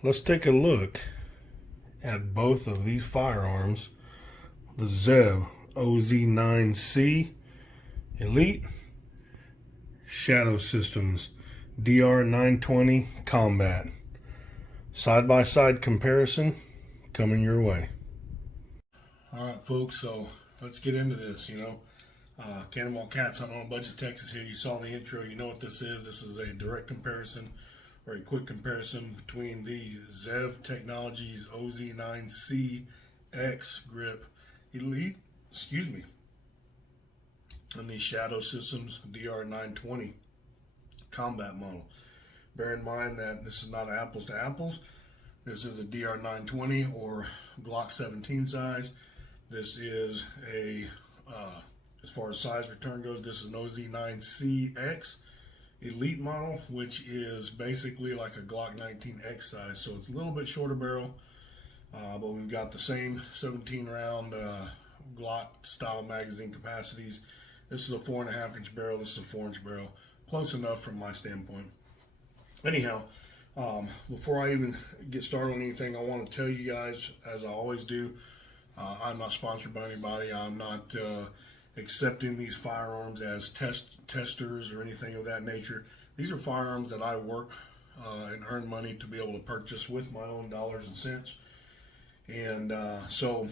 Let's take a look at both of these firearms. The ZEV OZ9C Elite, Shadow Systems DR920 Combat. Side-by-side comparison coming your way. All right, folks, so let's get into this. Cannonball Cats on a Budget, Texas here. You saw the intro. You know what this is. This is a direct comparison or a quick comparison between the ZEV Technologies OZ9C X Grip Elite, and the Shadow Systems DR920 Combat model. Bear in mind that this is not apples to apples. This is a DR920 or Glock 17 size. This is as far as size return goes, this is an OZ9CX Elite model, which is basically like a Glock 19X size. So it's a little bit shorter barrel, but we've got the same 17 round Glock style magazine capacities. This is a 4.5 inch barrel. This is a 4-inch barrel. Close enough from my standpoint. Anyhow, before I even get started on anything, I want to tell you guys, as I always do, I'm not sponsored by anybody. I'm not accepting these firearms as testers or anything of that nature. These are firearms that I work and earn money to be able to purchase with my own dollars and cents. And so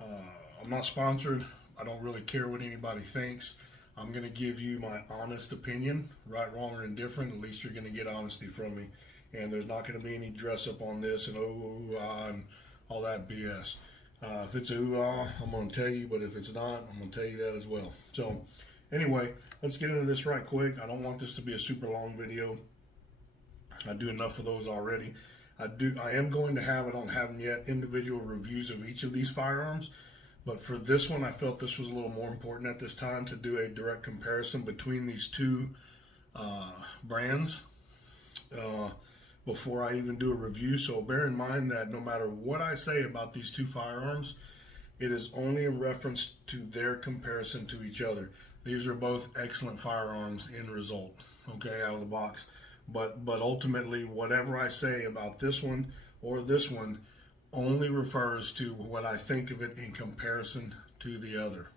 I'm not sponsored. I don't really care what anybody thinks. I'm going to give you my honest opinion, right, wrong, or indifferent. At least you're going to get honesty from me. And there's not going to be any dress up on this and and all that BS. If it's a I'm going to tell you, but if it's not, I'm going to tell you that as well. So anyway, let's get into this right quick. I don't want this to be a super long video. I do enough of those already. I am going to have, I don't have them yet, individual reviews of each of these firearms. But for this one, I felt this was a little more important at this time to do a direct comparison between these two brands before I even do a review. So bear in mind that no matter what I say about these two firearms, it is only in reference to their comparison to each other. These are both excellent firearms in result, okay, out of the box. But ultimately, whatever I say about this one or this one only refers to what I think of it in comparison to the other.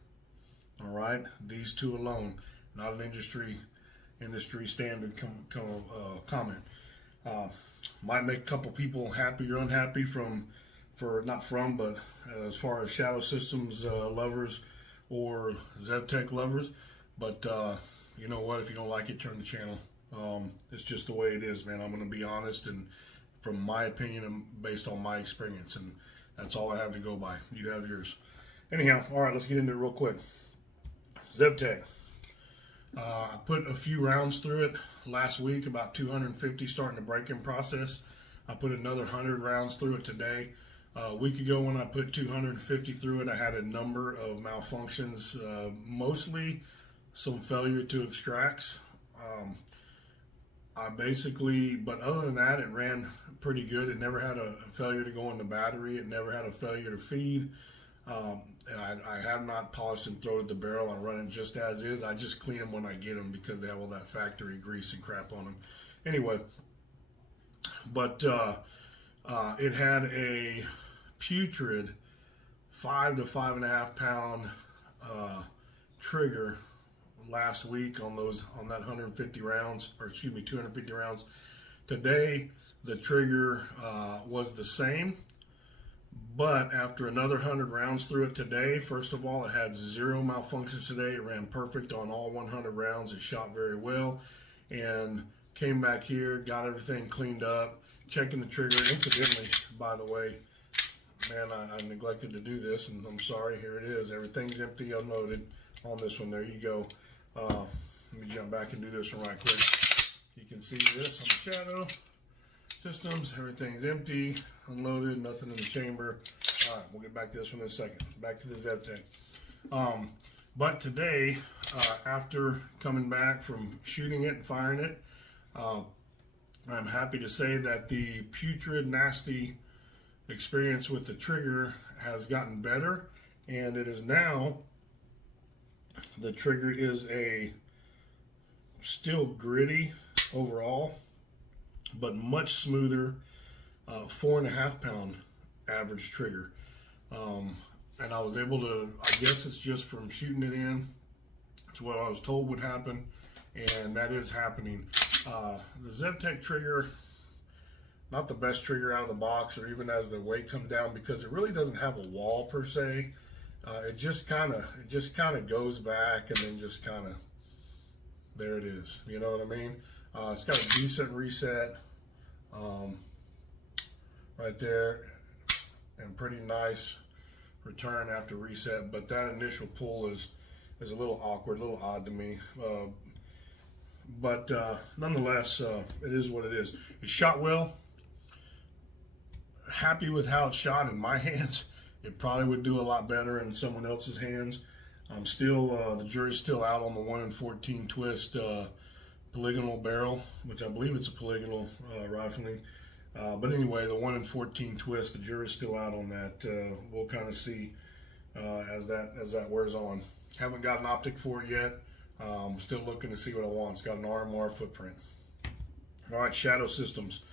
All right, these two alone, not an industry standard comment. Might make a couple people happy or unhappy but as far as Shadow Systems lovers or ZevTech lovers. But you know what? If you don't like it, turn the channel. It's just the way it is, man. I'm going to be honest and from my opinion and based on my experience, and that's all I have to go by. You have yours. Anyhow, all right, let's get into it real quick. ZevTech. I put a few rounds through it last week, about 250 starting the break-in process. I put another 100 rounds through it today. A week ago when I put 250 through it, I had a number of malfunctions, mostly some failure to extracts. But other than that, it ran pretty good. It never had a failure to go in the battery. It never had a failure to feed. And I have not polished and thrown the barrel. I run it just as is. I just clean them when I get them because they have all that factory grease and crap on them. Anyway, but it had a putrid 5 to 5.5 pound trigger last week on that 150 rounds, or excuse me, 250 rounds. Today the trigger was the same, but after another 100 rounds through it today, first of all, it had 0 malfunctions today. It ran perfect on all 100 rounds. It shot very well, and came back here, got everything cleaned up, checking the trigger. Incidentally, by the way, man, I neglected to do this, and I'm sorry. Here it is. Everything's empty, unloaded on this one. There you go. Let me jump back and do this one right quick. You can see this on the Shadow Systems. Everything's empty, unloaded, nothing in the chamber. All right, we'll get back to this one in a second. Back to the ZevTech. But today, after coming back from shooting it and firing it, I'm happy to say that the putrid, nasty experience with the trigger has gotten better, and it is now, the trigger is a still gritty overall, but much smoother, 4.5 pound average trigger. And I was able to, I guess it's just from shooting it in. It's what I was told would happen, and that is happening. The ZevTech trigger, not the best trigger out of the box, or even as the weight comes down, because it really doesn't have a wall per se. It just kind of goes back, and then just kind of, there it is. You know what I mean? It's got a decent reset right there, and pretty nice return after reset. But that initial pull is a little awkward, a little odd to me. But nonetheless, it is what it is. It shot well. Happy with how it shot in my hands. It probably would do a lot better in someone else's hands. I'm still, the jury's still out on the 1 in 14 twist polygonal barrel, which I believe it's a polygonal rifling. But anyway, the 1 in 14 twist, the jury's still out on that. We'll kind of see as that wears on. Haven't got an optic for it yet. Still looking to see what I want. It's got an RMR footprint. All right, Shadow Systems.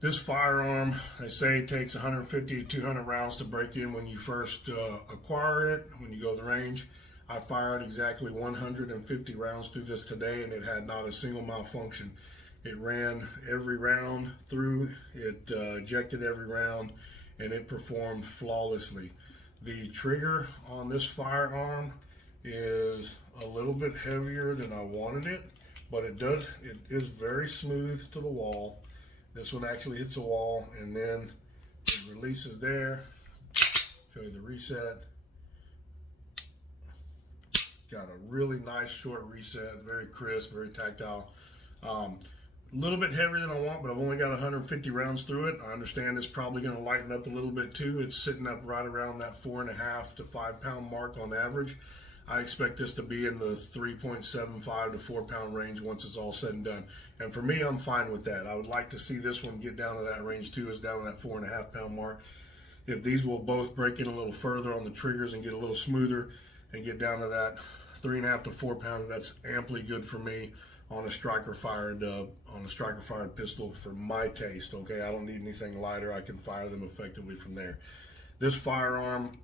This firearm, they say it takes 150 to 200 rounds to break in when you first acquire it, when you go to the range. I fired exactly 150 rounds through this today, and it had not a single malfunction. It ran every round through, it ejected every round, and it performed flawlessly. The trigger on this firearm is a little bit heavier than I wanted it, but it is very smooth to the wall. This one actually hits a wall, and then it releases there. Show you the reset. Got a really nice short reset, very crisp, very tactile. A little bit heavier than I want, but I've only got 150 rounds through it. I understand it's probably going to lighten up a little bit too. It's sitting up right around that 4.5 to 5 pound mark on average. I expect this to be in the 3.75 to 4 pound range once it's all said and done. And for me, I'm fine with that. I would like to see this one get down to that range too, is down to that 4.5 pound mark. If these will both break in a little further on the triggers and get a little smoother and get down to that 3.5 to 4 pounds, that's amply good for me on a striker fired pistol for my taste. Okay, I don't need anything lighter. I can fire them effectively from there. This firearm,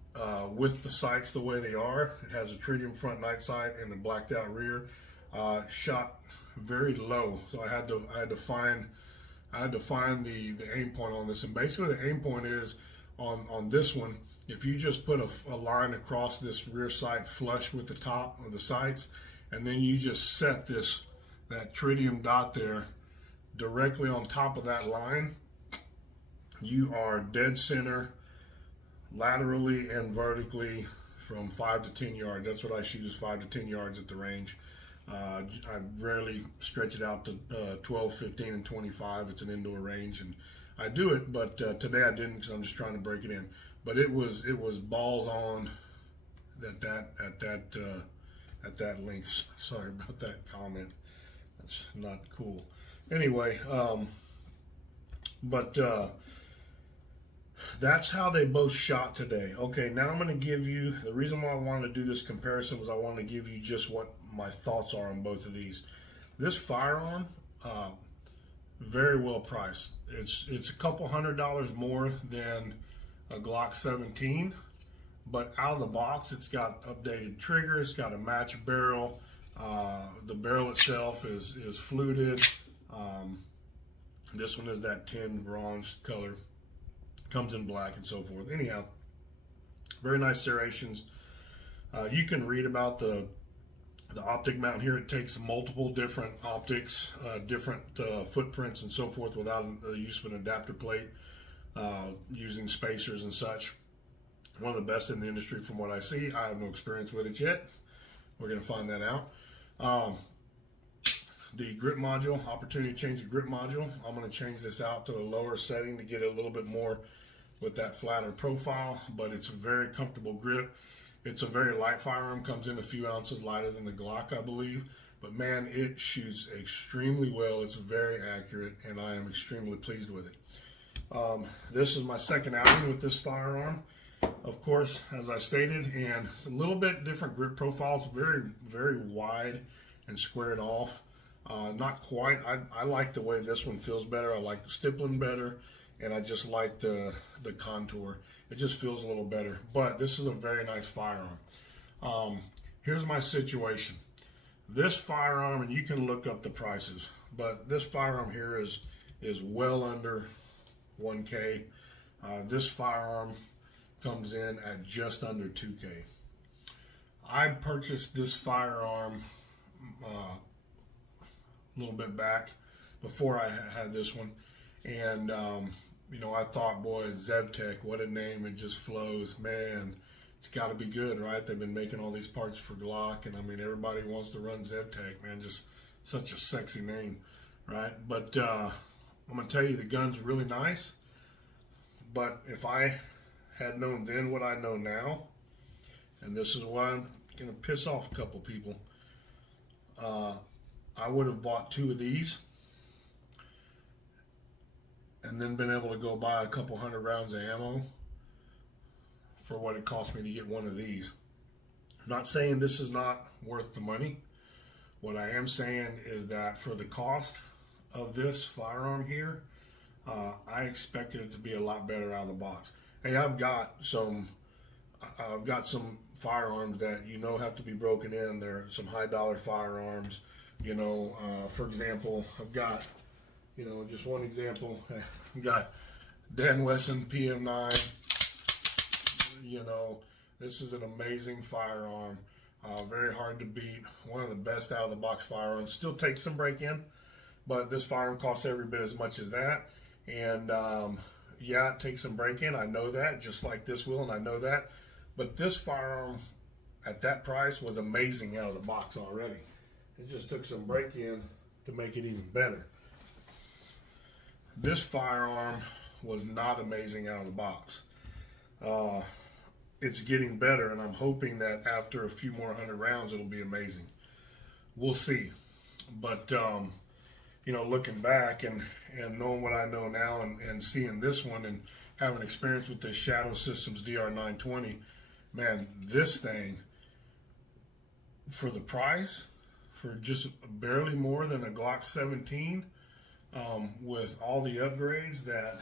with the sights the way they are, it has a tritium front night sight and a blacked out rear. Shot very low, so I had to find the aim point on this. And basically, the aim point is on this one. If you just put a line across this rear sight flush with the top of the sights, and then you just set that tritium dot there directly on top of that line, you are dead center, laterally and vertically, from 5 to 10 yards. That's what I shoot, is 5 to 10 yards at the range. I rarely stretch it out to 12, 15, and 25. It's an indoor range, and I do it, but today I didn't, because I'm just trying to break it in. But it was balls on at that length. Sorry about that comment. That's not cool. Anyway, that's how they both shot today. Okay, now I'm going to give you, the reason why I wanted to do this comparison was I wanted to give you just what my thoughts are on both of these. This firearm, very well priced. It's a couple $100 more than a Glock 17, but out of the box, it's got updated triggers, it's got a match barrel. The barrel itself is fluted. This one is that tin bronze color. Comes in black and so forth. Anyhow, very nice serrations. You can read about the optic mount here. It takes multiple different optics, different footprints and so forth, without the use of an adapter plate, using spacers and such. One of the best in the industry from what I see. I have no experience with it yet. We're going to find that out. The grip module, opportunity to change the grip module. I'm going to change this out to a lower setting to get a little bit more with that flatter profile, but it's a very comfortable grip. It's a very light firearm, comes in a few ounces lighter than the Glock, I believe, but man, it shoots extremely well. It's very accurate, and I am extremely pleased with it. This is my second outing with this firearm, of course, as I stated, and it's a little bit different grip profile. It's very, very wide and squared off. Not quite. I like the way this one feels better. I like the stippling better, and I just like the contour. It just feels a little better. But this is a very nice firearm. Here's my situation. This firearm, and you can look up the prices, but this firearm here is well under 1K. This firearm comes in at just under 2K. I purchased this firearm a little bit back before I had this one, and I thought, boy, ZevTech, what a name! It just flows, man. It's got to be good, right? They've been making all these parts for Glock, and I mean, everybody wants to run ZevTech, man. Just such a sexy name, right? But I'm gonna tell you, the gun's really nice. But if I had known then what I know now, and this is why I'm gonna piss off a couple people, I would have bought 2 of these and then been able to go buy a couple hundred rounds of ammo for what it cost me to get 1 of these. I'm not saying this is not worth the money. What I am saying is that for the cost of this firearm here, I expected it to be a lot better out of the box. Hey, I've got some firearms that have to be broken in. They're some high dollar firearms. For example, I've got, just one example. I've got Dan Wesson PM9. This is an amazing firearm. Very hard to beat. One of the best out of the box firearms. Still takes some break in, but this firearm costs every bit as much as that. And yeah, it takes some break in. I know that, just like this will, and I know that. But this firearm at that price was amazing out of the box already. It just took some break in to make it even better. This firearm was not amazing out of the box. It's getting better, and I'm hoping that after a few more hundred rounds, it'll be amazing. We'll see. But, looking back and knowing what I know now and seeing this one and having experience with this Shadow Systems DR920, man, this thing, for the price, for just barely more than a Glock 17, with all the upgrades that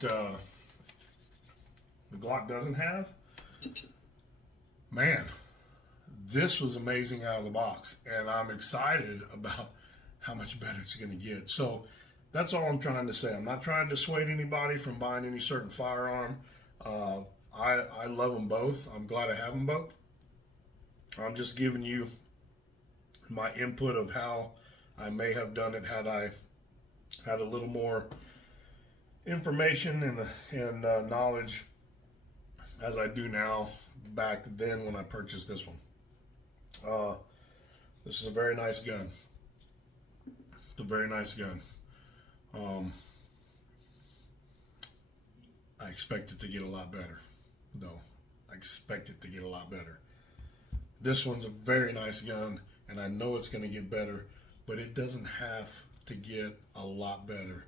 the Glock doesn't have, man, this was amazing out of the box, and I'm excited about how much better it's going to get. So that's all I'm trying to say. I'm not trying to dissuade anybody from buying any certain firearm. I love them both. I'm glad I have them both. I'm just giving you my input of how I may have done it had I had a little more information and knowledge as I do now back then when I purchased this one. This is a very nice gun. It's a very nice gun. I expect it to get a lot better, though. I expect it to get a lot better. This one's a very nice gun, and I know it's going to get better, but it doesn't have to get a lot better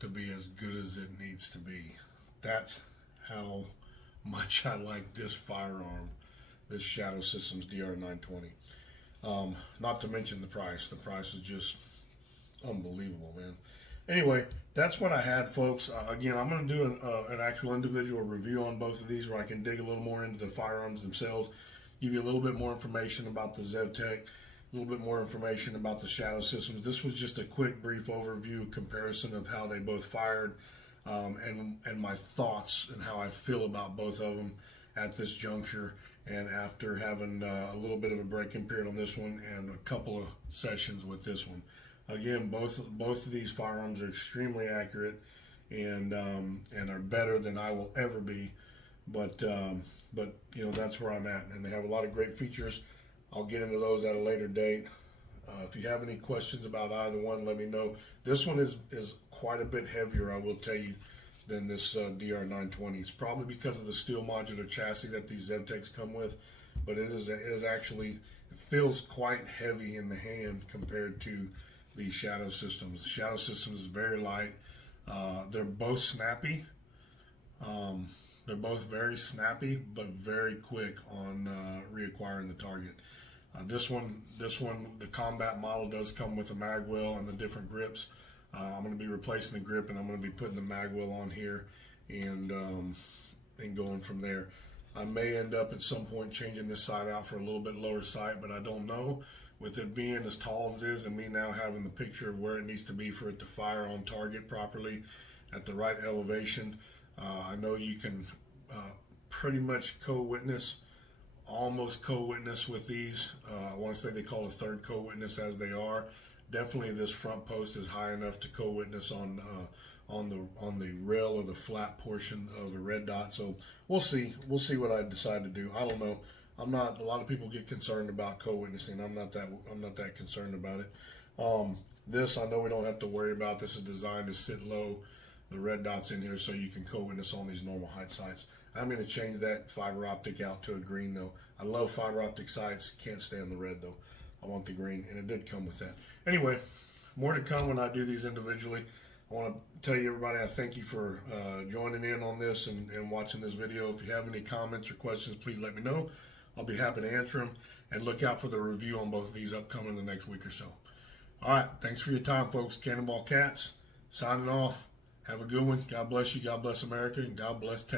to be as good as it needs to be. That's how much I like this firearm, this Shadow Systems DR920. Not to mention the price. The price is just unbelievable, man. Anyway, that's what I had, folks. Again, I'm going to do an actual individual review on both of these where I can dig a little more into the firearms themselves, give you a little bit more information about the ZevTech, a little bit more information about the Shadow Systems. This was just a quick, brief overview comparison of how they both fired, and my thoughts and how I feel about both of them at this juncture, and after having a little bit of a break-in period on this one and a couple of sessions with this one. Again, both of these firearms are extremely accurate and are better than I will ever be. But that's where I'm at, and they have a lot of great features. I'll get into those at a later date. If you have any questions about either one, let me know. This one is quite a bit heavier, I will tell you, than this DR920. It's probably because of the steel modular chassis that these ZevTechs come with, but it feels quite heavy in the hand compared to the Shadow Systems. The Shadow Systems is very light. They're both snappy. They're both very snappy, but very quick on reacquiring the target. This one, the combat model does come with a mag well and the different grips. I'm going to be replacing the grip, and I'm going to be putting the mag well on here, and going from there. I may end up at some point changing this sight out for a little bit lower sight, but I don't know. With it being as tall as it is, and me now having the picture of where it needs to be for it to fire on target properly at the right elevation, I know you can pretty much almost co-witness with these. I want to say they call a third co-witness as they are. Definitely this front post is high enough to co-witness on the rail or the flat portion of the red dot. So we'll see what I decide to do. I don't know. A lot of people get concerned about co-witnessing. I'm not that concerned about it. This I know we don't have to worry about. This is designed to sit low. The red dot's in here so you can co-witness on these normal height sights. I'm going to change that fiber optic out to a green though. I love fiber optic sights. Can't stand the red though. I want the green, and it did come with that. Anyway, more to come when I do these individually. I want to tell you, everybody, I thank you for joining in on this and watching this video. If you have any comments or questions, please let me know. I'll be happy to answer them, and look out for the review on both of these upcoming the next week or so. All right, thanks for your time, folks. Cannonball Cats signing off. Have a good one. God bless you. God bless America, and God bless Texas.